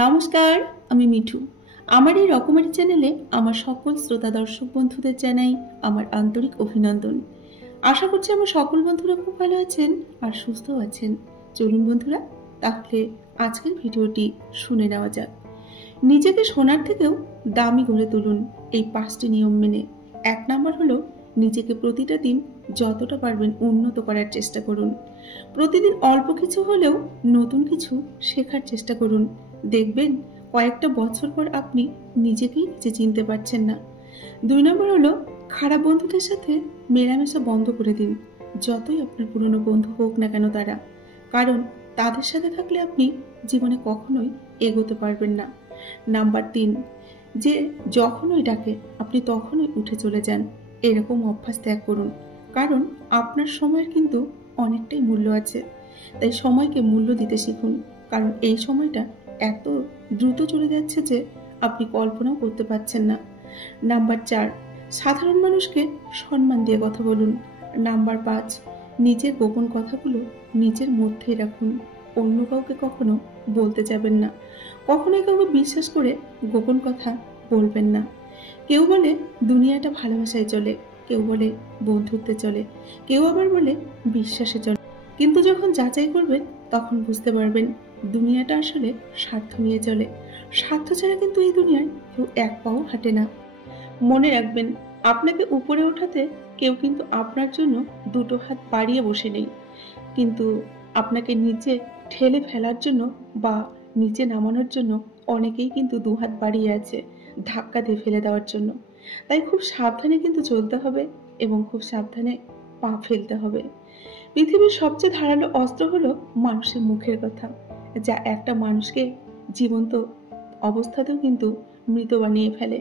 নমস্কার, আমি মিঠু। আমার এই রকমারি চ্যানেলে আমার সকল শ্রোতা দর্শক বন্ধুদের জানাই আমার আন্তরিক অভিনন্দন। আশা করছি আমার সকল বন্ধুরা খুব ভালো আছেন আর সুস্থ আছেন। চলুন বন্ধুরা, তাহলে আজকের ভিডিওটি শুনে নেওয়া যাক। নিজেকে সোনার থেকেও দামি করে তুলুন এই 5টি নিয়ম মেনে। 1 নাম্বার হলো নিজেকে প্রতিটা দিন যতটা পারবেন উন্নত করার চেষ্টা করুন। প্রতিদিন অল্প কিছু হলেও নতুন কিছু শেখার চেষ্টা করুন। দেখবেন কয়েকটা বছর পর আপনি নিজেকেই নিজে চিনতে পারছেন না। 2 নম্বর হলো খারাপ বন্ধুদের সাথে মেলামেশা বন্ধ করে দিন, যতই আপনার পুরনো বন্ধু হোক না কেন তারা। কারণ তাদের সাথে থাকলে আপনি জীবনে কখনোই এগোতে পারবেন না। নাম্বার 3, যে যখনই ডাকে আপনি তখনই উঠে চলে যান, এরকম অভ্যাস ত্যাগ করুন। কারণ আপনার সময়ের কিন্তু অনেকটাই মূল্য আছে, তাই সময়কে মূল্য দিতে শিখুন। কারণ এই সময়টা এত দ্রুত চলে যাচ্ছে যে আপনি কল্পনাও করতে পারছেন না। নাম্বার 4, সাধারণ মানুষকে সম্মান দিয়ে কথা বলুন। নাম্বার 5, নিজের গোপন কথাগুলো নিজের মধ্যেই রাখুন, অন্য কাউকে কখনো বলতে যাবেন না। কখনোই কাউকে বিশ্বাস করে গোপন কথা বলবেন না। কেউ বলে দুনিয়াটা ভালোবাসায় চলে, কেউ বলে বন্ধুত্বে চলে, কেউ আবার বলে বিশ্বাসে চলে। কিন্তু যখন যাচাই করবেন তখন বুঝতে পারবেন দুনিয়াটা আসলে স্বার্থ নিয়ে চলে। স্বার্থ ছাড়া কিন্তু এই দুনিয়ায় কেউ এক পাও হাঁটে না। মনে রাখবেন, আপনাকে উপরে ওঠাতে কেউ কিন্তু আপনার জন্য 2টো হাত বাড়িয়ে বসে নেই, কিন্তু আপনাকে নিচে ঠেলে ফেলার জন্য বা নিচে নামানোর জন্য অনেকেই কিন্তু 2 হাত বাড়িয়ে আছে, ধাক্কা দিয়ে ফেলে দেওয়ার জন্য। তাই খুব সাবধানে কিন্তু চলতে হবে এবং খুব সাবধানে পা ফেলতে হবে। পৃথিবীর সবচেয়ে ধারালো অস্ত্র হলো মানুষের মুখের কথা, যা একটা মানুষকে জীবন্ত অবস্থাতেও কিন্তু মৃত বানিয়ে ফেলে।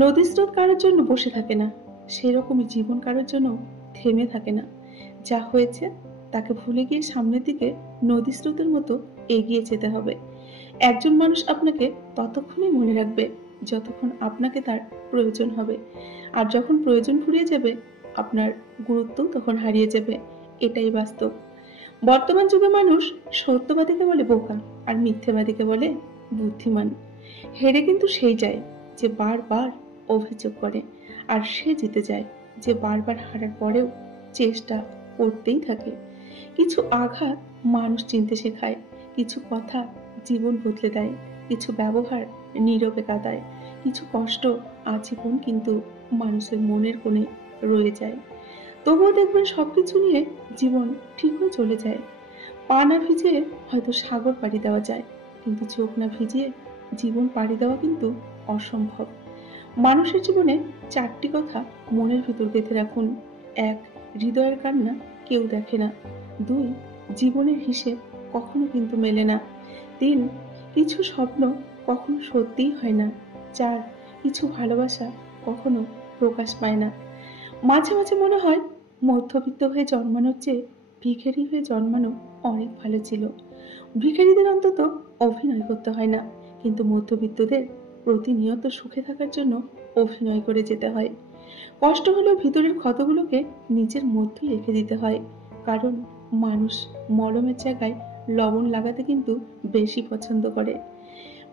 নদীর স্রোত কারোর জন্য বসে থাকে না, সেরকমই জীবন কারোর জন্য থেমে থাকে না। যা হয়েছে তাকে ভুলে গিয়ে সামনের দিকে নদী স্রোতের মতো এগিয়ে যেতে হবে। একজন মানুষ আপনাকে ততক্ষণই মনে রাখবে যতক্ষণ আপনাকে তার প্রয়োজন হবে, আর যখন প্রয়োজন ফুরিয়ে যাবে আপনার গুরুত্ব তখন হারিয়ে যাবে। এটাই বাস্তব। বর্তমান যুগে মানুষ সত্যবাদীকে বলে বোকা আর মিথ্যেবাদীকে বলে বুদ্ধিমান। হেরে কিন্তু সেই যায় যে বারবার অভিযোগ করে, আর সে জিতে যায় যে বারবার হারার পরেও চেষ্টা করতেই থাকে। কিছু আঘাত মানুষ চিনতে শেখায়, কিছু কথা জীবন বদলে দেয়, কিছু ব্যবহার নীরবে কাঁদায়, কিছু কষ্ট আজীবন কিন্তু মানুষের মনের কোণে রয়ে যায়। তবুও দেখবেন সবকিছু নিয়ে জীবন ঠিকই চলে যায়। পা না ভিজিয়ে হয়তো সাগর পাড়ি দেওয়া যায়, কিন্তু চোখ না ভিজিয়ে জীবন পাড়ি দেওয়া কিন্তু অসম্ভব। মানুষের জীবনে 4টি কথা মনের ভিতর গেঁথে রাখুন। 1, হৃদয়ের কান্না কেউ দেখে না। 2, জীবনের হিসেব কখনো কিন্তু মেলে না। 3, কিছু স্বপ্ন কখনো সত্যিই হয় না। 4, কিছু ভালোবাসা কখনো প্রকাশ পায় না। মাঝে মাঝে মনে হয় মধ্যবিত্ত হয়ে জন্মানোর চেয়ে ভিখারি হয়ে জন্মানো অনেক ভালো ছিল। ভিখারিদের অন্তত অভিনয় করতে হয় না, কিন্তু মধ্যবিত্তদের প্রতিনিয়ত সুখে থাকার জন্য অভিনয় করে যেতে হয়। কষ্ট হলেও ভিতরের ক্ষতগুলোকে নিজের মধ্যেই রেখে দিতে হয়, কারণ মানুষ মলমের জায়গায় লবণ লাগাতে কিন্তু বেশি পছন্দ করে।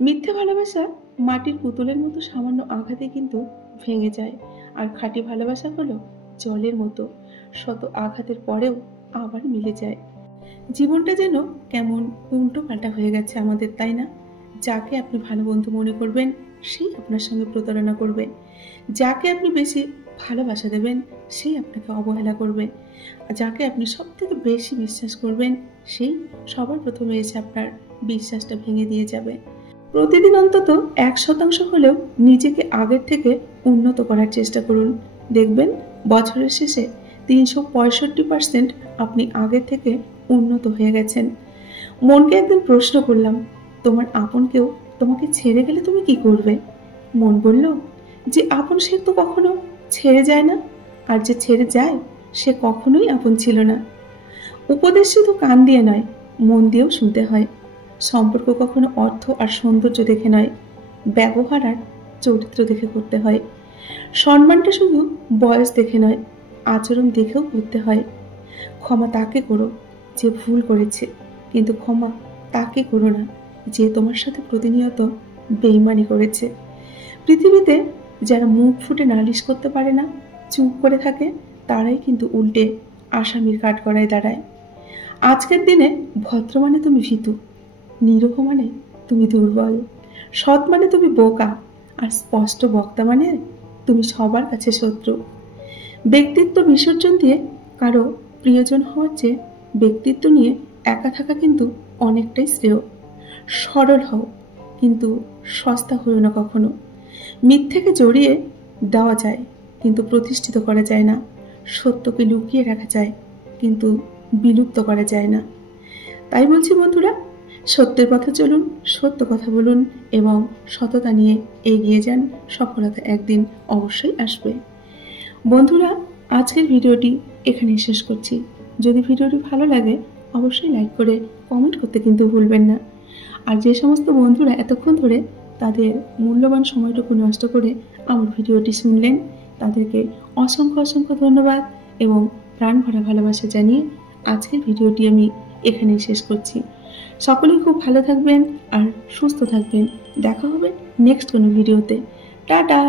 মিথ্যে ভালোবাসা মাটির পুতুলের মতো সামান্য আঘাতে কিন্তু ভেঙে যায়, আর খাঁটি ভালোবাসা হলো জলের মতো, শত আঘাতের পরেও আবার মিলে যায়। জীবনটা যেন কেমন উল্টো পাল্টা হয়ে গেছে আমাদের, তাই না? যাকে আপনি ভালো বন্ধু মনে করবেন সেই আপনার সঙ্গে প্রতারণা করবে, যাকে আপনি বেশি ভালোবাসা দেবেন সেই আপনাকে অবহেলা করবে, যাকে আপনি সব থেকে বেশি বিশ্বাস করবেন সেই সবার প্রথমে এসে আপনার বিশ্বাসটা ভেঙে দিয়ে যাবে। প্রতিদিন অন্তত 1% হলেও নিজেকে আগের থেকে উন্নত করার চেষ্টা করুন। দেখবেন বছরের শেষে 365% আপনি আগের থেকে উন্নত হয়ে গেছেন। মনকে একদিন প্রশ্ন করলাম, তোমার আপন কেউ তোমাকে ছেড়ে গেলে তুমি কি করবে? মন বলল যে আপন সে তো কখনো ছেড়ে যায় না, আর যে ছেড়ে যায় সে কখনোই আপন ছিল না। উপদেশ শুধু কান দিয়ে নয়, মন দিয়েও শুনতে হয়। সম্পর্ক কখনো অর্থ আর সৌন্দর্য দেখে নয়, ব্যবহার আর চরিত্র দেখে করতে হয়। সম্মানটা শুধু বয়স দেখে নয়, আচরণ দেখেও করতে হয়। ক্ষমা তাকে করো যে ভুল করেছে, কিন্তু ক্ষমা তাকে করো না যে তোমার সাথে প্রতিনিয়ত বেইমানি করেছে। পৃথিবীতে যারা মুখ ফুটে নালিশ করতে পারে না, চুপ করে থাকে, তারাই কিন্তু উল্টে আসামির কাঠগড়ায় দাঁড়ায়। আজকের দিনে ভদ্র মানে তুমি ভীতু, নিরীহ মানে তুমি দুর্বল, সৎ মানে তুমি বোকা, আর স্পষ্ট বক্তা মানে তুমি সবার কাছে শত্রু। ব্যক্তিত্ব বিসর্জন দিয়ে কারো প্রিয়জন হওয়ার চেয়ে ব্যক্তিত্ব নিয়ে একা থাকা কিন্তু অনেকটাই শ্রেয়। সরল হও, কিন্তু সস্তা হয়েও না কখনো। মিথ্যেকে জড়িয়ে দেওয়া যায়, কিন্তু প্রতিষ্ঠিত করা যায় না। সত্যকে লুকিয়ে রাখা যায়, কিন্তু বিলুপ্ত করা যায় না। তাই বলছি বন্ধুরা, সত্যের পথে চলুন, সত্য কথা বলুন এবং সততা নিয়ে এগিয়ে যান। সফলতা একদিন অবশ্যই আসবে। বন্ধুরা, আজকের ভিডিওটি এখানেই শেষ করছি। যদি ভিডিওটি ভালো লাগে অবশ্যই লাইক করে কমেন্ট করতে কিন্তু ভুলবেন না। আর যে সমস্ত বন্ধুরা এতক্ষণ ধরে তাদের মূল্যবান সময়টুকু নষ্ট করে আমার ভিডিওটি শুনলেন, তাদেরকে অসংখ্য অসংখ্য ধন্যবাদ এবং প্রাণ ভরা ভালোবাসা জানিয়ে আজকের ভিডিওটি আমি এখানেই শেষ করছি। সকলেই খুব ভালো থাকবেন আর সুস্থ থাকবেন। দেখা হবে নেক্সট কোনো ভিডিওতে। টাটা।